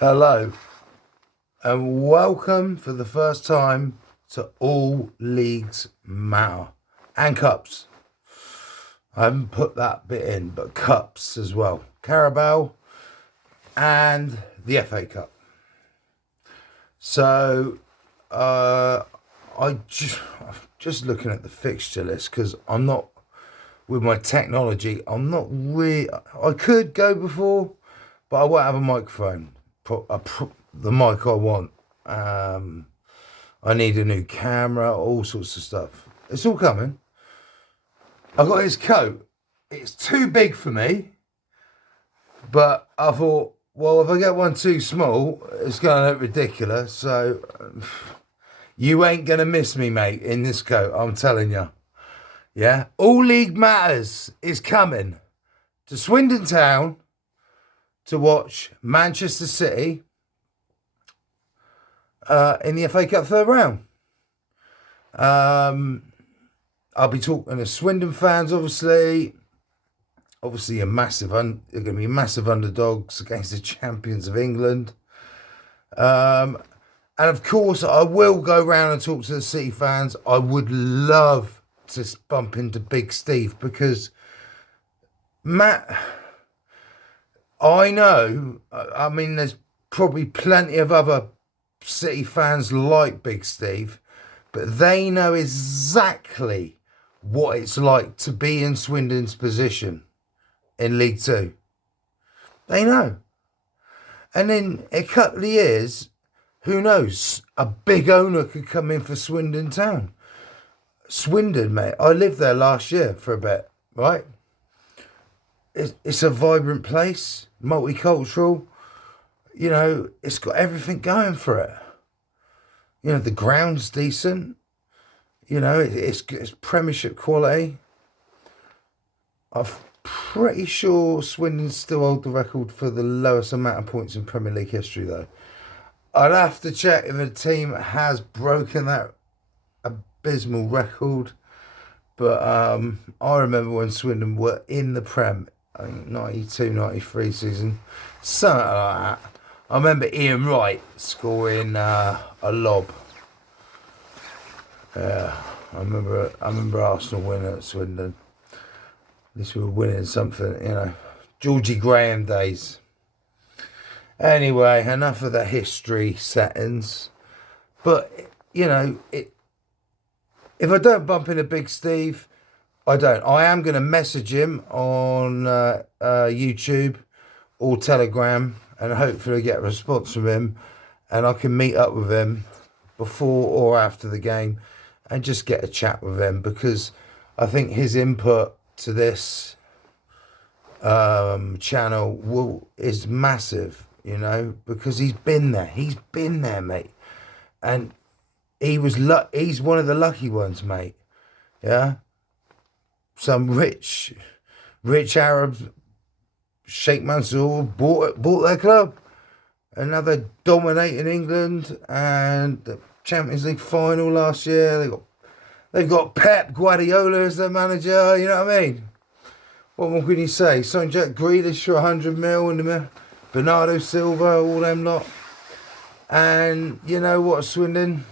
Hello and welcome for the first time to All Leagues Matter and Cups. I haven't put that bit in, but Cups as well. Carabao and the FA Cup. So just looking at the fixture list because I'm not with my technology. I'm not really. I could go before, but I won't have a microphone. The mic I want. I need a new camera, all sorts of stuff. It's all coming. I got his coat. It's too big for me, but I thought, well, if I get one too small, it's going to look ridiculous. So you ain't going to miss me, mate, in this coat. I'm telling you. Yeah. All League Matters is coming to Swindon Town to watch Manchester City in the FA Cup third round. I'll be talking to Swindon fans, obviously. Obviously, they're going to be massive underdogs against the champions of England. And of course, I will go round and talk to the City fans. I would love to bump into Big Steve because Matt, I know, I mean, there's probably plenty of other City fans like Big Steve, but they know exactly what it's like to be in Swindon's position in League Two. They know. And in a couple of years, who knows, a big owner could come in for Swindon Town. Swindon, mate, I lived there last year for a bit, right? It's a vibrant place, multicultural. You know, it's got everything going for it. You know, the ground's decent. You know, it's Premiership quality. I'm pretty sure Swindon still hold the record for the lowest amount of points in Premier League history, though. I'd have to check if a team has broken that abysmal record. But I remember when Swindon were in the Prem, I think 92, 93 season, something like that. I remember Ian Wright scoring a lob. Yeah, I remember Arsenal winning at Swindon. At least we were winning something, you know. Georgie Graham days. Anyway, enough of the history settings. But, you know, if I don't bump into Big Steve, I don't. I am going to message him on YouTube or Telegram and hopefully get a response from him and I can meet up with him before or after the game and just get a chat with him because I think his input to this channel is massive, you know, because he's been there. He's been there, mate. And he's one of the lucky ones, mate. Yeah? Some rich Arabs, Sheikh Mansour bought their club. And now they're dominating England and the Champions League final last year. They've got Pep Guardiola as their manager, you know what I mean? What more can you say? Signed Jack Grealish for 100 mil in the Bernardo Silva, all them lot. And you know what, Swindon?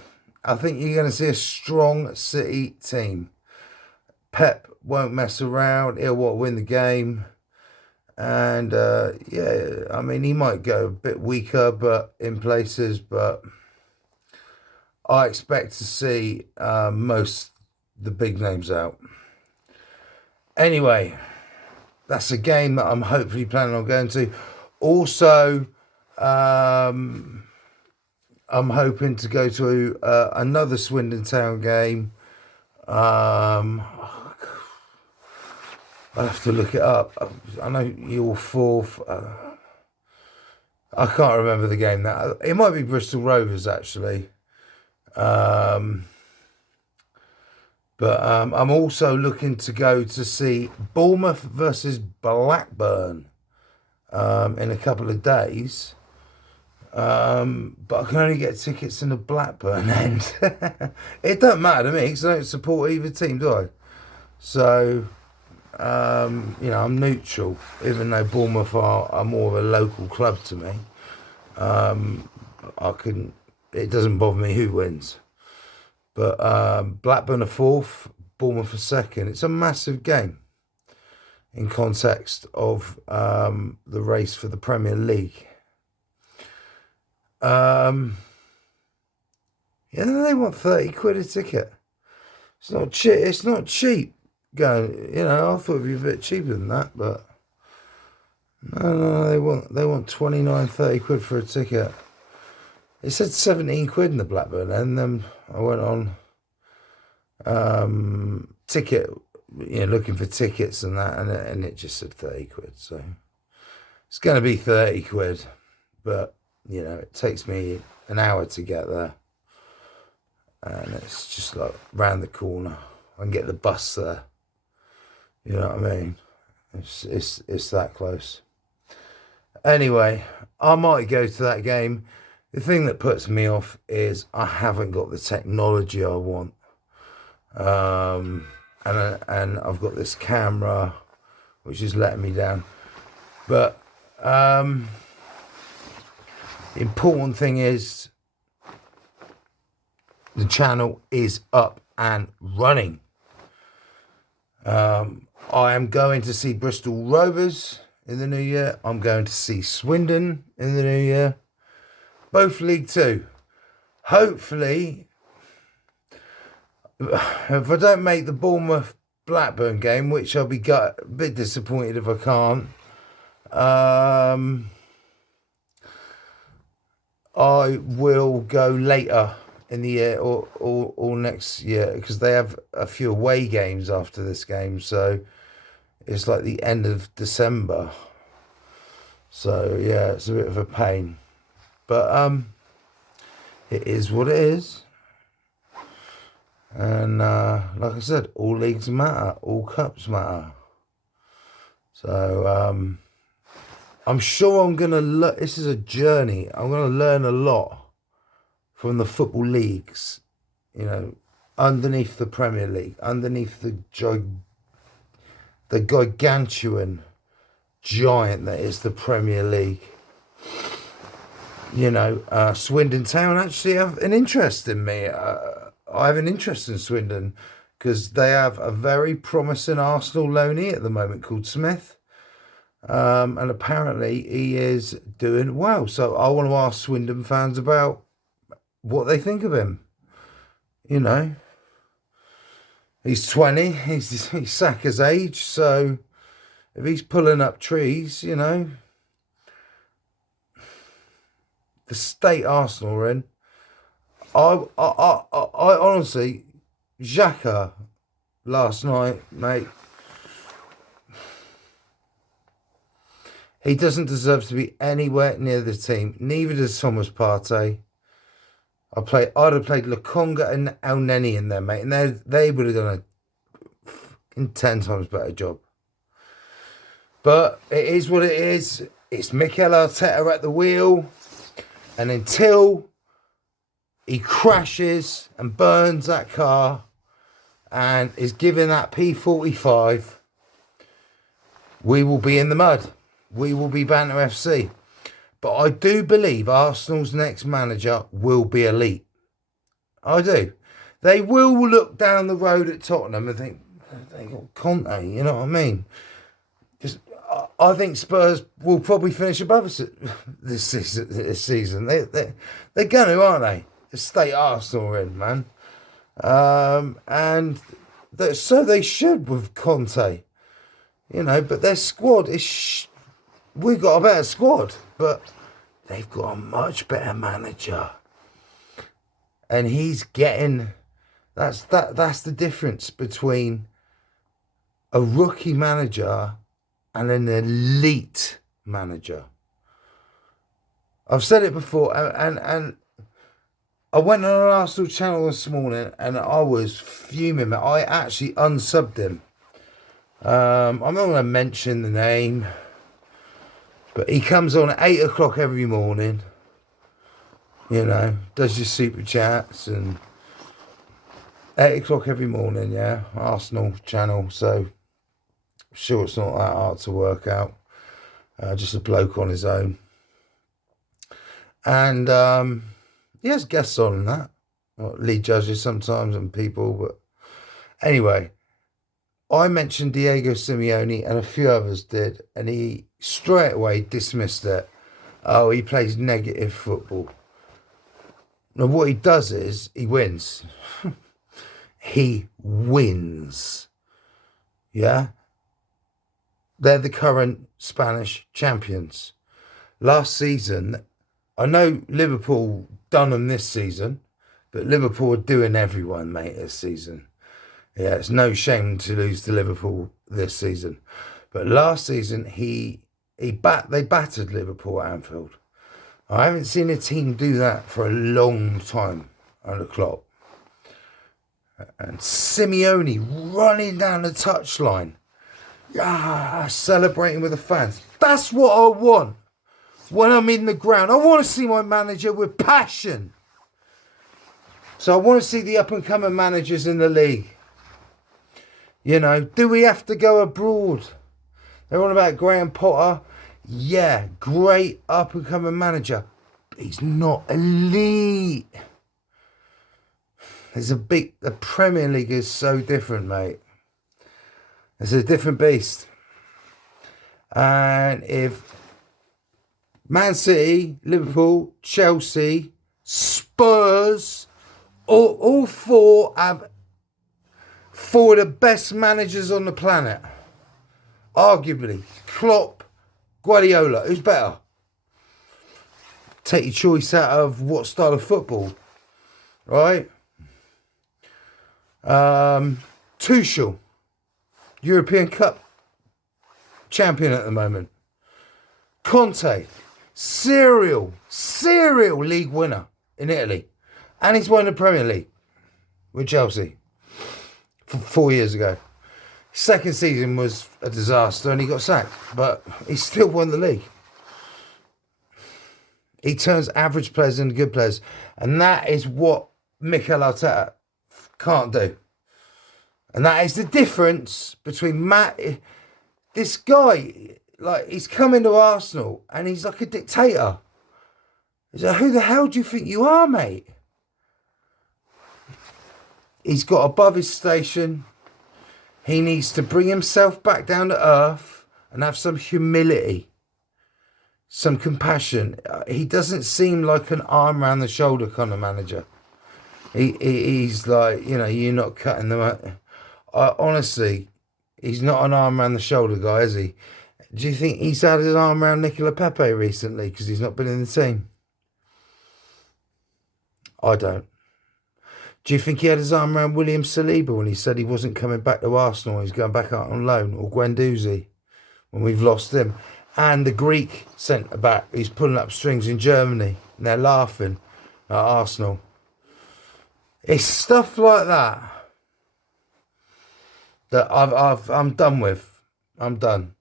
I think you're going to see a strong City team. Pep won't mess around. He'll win the game. And, yeah, I mean, he might go a bit weaker but in places, but I expect to see most the big names out. Anyway, that's a game that I'm hopefully planning on going to. Also, I'm hoping to go to another Swindon Town game. I'll have to look it up. I know you're fourth. I can't remember the game. It might be Bristol Rovers, actually. But I'm also looking to go to see Bournemouth versus Blackburn in a couple of days. But I can only get tickets in the Blackburn end. It don't matter to me because I don't support either team, do I? So, you know, I'm neutral, even though Bournemouth are more of a local club to me. I couldn't. It doesn't bother me who wins. But Blackburn are fourth, Bournemouth are second. It's a massive game in context of the race for the Premier League. Yeah, they want 30 quid a ticket. It's not cheap. It's not cheap. Going, I thought it'd be a bit cheaper than that, but no, they want 29, 30 quid for a ticket. It said 17 quid in the Blackburn, and then I went on ticket, looking for tickets and that, and it just said 30 quid. So it's going to be 30 quid, but it takes me an hour to get there, and it's just like round the corner. I can get the bus there. You know what I mean? It's that close. Anyway, I might go to that game. The thing that puts me off is I haven't got the technology I want. And I've got this camera, which is letting me down. But the important thing is the channel is up and running. I am going to see Bristol Rovers in the new year. I'm going to see Swindon in the new year. Both League Two. Hopefully, if I don't make the Bournemouth Blackburn game, which I'll be a bit disappointed if I can't, I will go later in the year or next year, because they have a few away games after this game, so it's like the end of December. So yeah, it's a bit of a pain, but it is what it is. And like I said, all leagues matter, all cups matter. So I'm sure I'm gonna this is a journey. I'm gonna learn a lot from the football leagues, underneath the Premier League, underneath the gargantuan giant that is the Premier League. Swindon Town actually have an interest in me. I have an interest in Swindon because they have a very promising Arsenal loanee at the moment called Smith. And apparently he is doing well. So I want to ask Swindon fans about what they think of him. He's 20, he's Saka's age, so if he's pulling up trees, the state Arsenal are in. I honestly, Xhaka last night, mate, he doesn't deserve to be anywhere near the team. Neither does Thomas Partey. I'd have played Lokonga and El Neni in there, mate, and they would have done a 10 times better job. But it is what it is. It's Mikel Arteta at the wheel, and until he crashes and burns that car and is given that P45, we will be in the mud. We will be Banter FC. But I do believe Arsenal's next manager will be elite. I do. They will look down the road at Tottenham and think, they got Conte, you know what I mean? I think Spurs will probably finish above us this season. They're going to, aren't they? The state Arsenal are in, man. So they should with Conte. But their squad is... We've got a better squad, but they've got a much better manager. And he's getting... That's the difference between a rookie manager and an elite manager. I've said it before, and I went on an Arsenal channel this morning and I was fuming. I actually unsubbed him. I'm not going to mention the name, but he comes on at 8 o'clock every morning, does your super chats, and 8 o'clock every morning, yeah, Arsenal channel, so I'm sure it's not that hard to work out, just a bloke on his own. And he has guests on that, or lead judges sometimes and people. But anyway, I mentioned Diego Simeone and a few others did, and he straight away dismissed it. Oh, he plays negative football. Now, what he does is he wins. He wins. Yeah? They're the current Spanish champions. Last season, I know Liverpool done them this season, but Liverpool are doing everyone, mate, this season. Yeah, it's no shame to lose to Liverpool this season. But last season, they battered Liverpool at Anfield. I haven't seen a team do that for a long time under Klopp. And Simeone running down the touchline, celebrating with the fans. That's what I want when I'm in the ground. I want to see my manager with passion. So I want to see the up-and-coming managers in the league. You know, do we have to go abroad? They're on about Graham Potter. Yeah, great up-and-coming manager. But he's not elite. The Premier League is so different, mate. It's a different beast. And if Man City, Liverpool, Chelsea, Spurs, all four have four of the best managers on the planet, arguably, Klopp, Guardiola, who's better? Take your choice out of what style of football, right? Tuchel, European Cup champion at the moment. Conte, serial league winner in Italy. And he's won the Premier League with Chelsea 4 years ago. Second season was a disaster and he got sacked, but he still won the league. He turns average players into good players. And that is what Mikel Arteta can't do. And that is the difference between this guy, like, he's come into Arsenal and he's like a dictator. He's like, who the hell do you think you are, mate? He's got above his station. He needs to bring himself back down to earth and have some humility, some compassion. He doesn't seem like an arm around the shoulder kind of manager. He's like, you know, you're not cutting them out. Honestly, he's not an arm around the shoulder guy, is he? Do you think he's had his arm around Nicola Pepe recently because he's not been in the team? I don't. Do you think he had his arm around William Saliba when he said he wasn't coming back to Arsenal, he's going back out on loan? Or Guendouzi, when we've lost him? And the Greek centre-back, he's pulling up strings in Germany, and they're laughing at Arsenal. It's stuff like that I'm done with. I'm done.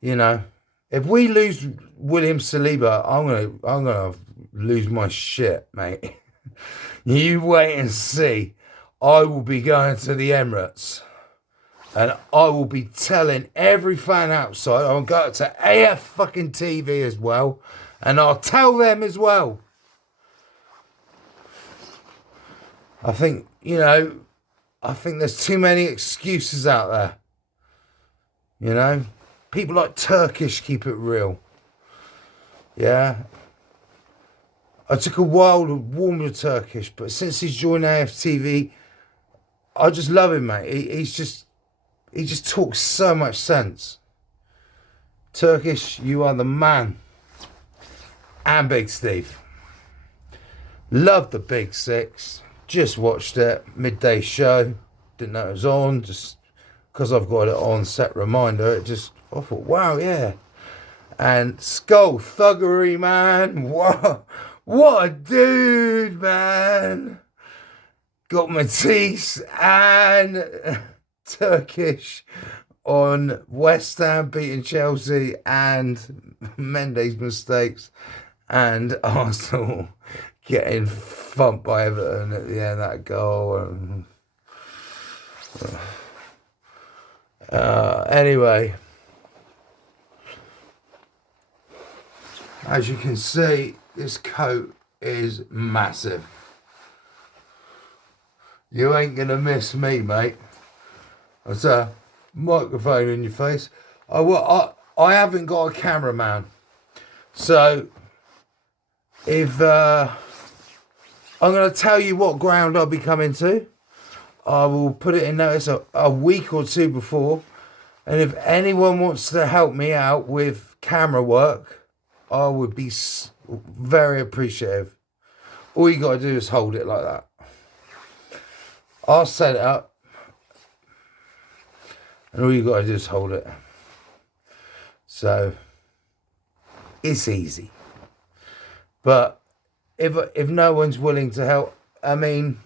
You know, if we lose William Saliba, I'm gonna lose my shit, mate. You wait and see. I will be going to the Emirates, and I will be telling every fan outside. I'll go to AF fucking TV as well, and I'll tell them as well. I think there's too many excuses out there. You know, people like Turkish keep it real. Yeah. I took a while to warm to Turkish, but since he's joined AFTV, I just love him, mate. He just talks so much sense. Turkish, you are the man. And Big Steve. Love the Big Six. Just watched it, midday show. Didn't know it was on, just because I've got it on set reminder. I thought, wow, yeah. And Skull Thuggery, man. What a dude, man. Got Matisse and Turkish on West Ham beating Chelsea and Mendy's mistakes and Arsenal getting thumped by Everton at the end of that goal. Anyway, as you can see, this coat is massive. You ain't gonna miss me, mate. That's a microphone in your face. I haven't got a cameraman, so if I'm gonna tell you what ground I'll be coming to, I will put it in notice a week or two before. And if anyone wants to help me out with camera work, I would be very appreciative. All you got to do is hold it like that. I'll set it up. And all you got to do is hold it. So, it's easy. But if no one's willing to help, I mean,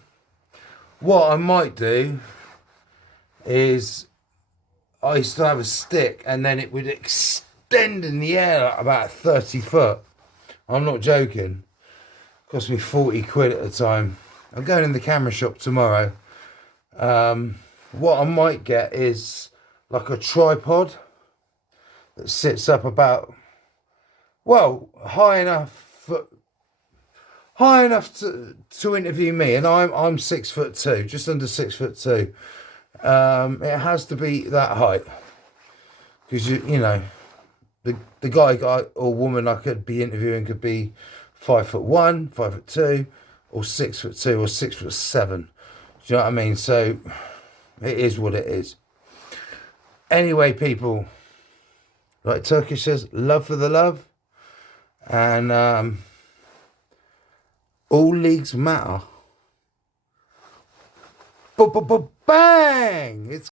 what I might do is, I used to have a stick and then it would extend in the air about 30 foot. I'm not joking. It cost me 40 quid at the time. I'm going in the camera shop tomorrow. What I might get is like a tripod that sits up about, well, high enough to interview me. And I'm 6'2", just under 6'2". It has to be that height, because you know the guy or woman I could be interviewing could be 5'1", 5'2", or 6'2", or 6'7". Do you know what I mean? So it is what it is. Anyway, people, like Turkish says, love for the love, and all leagues matter. Bang! It's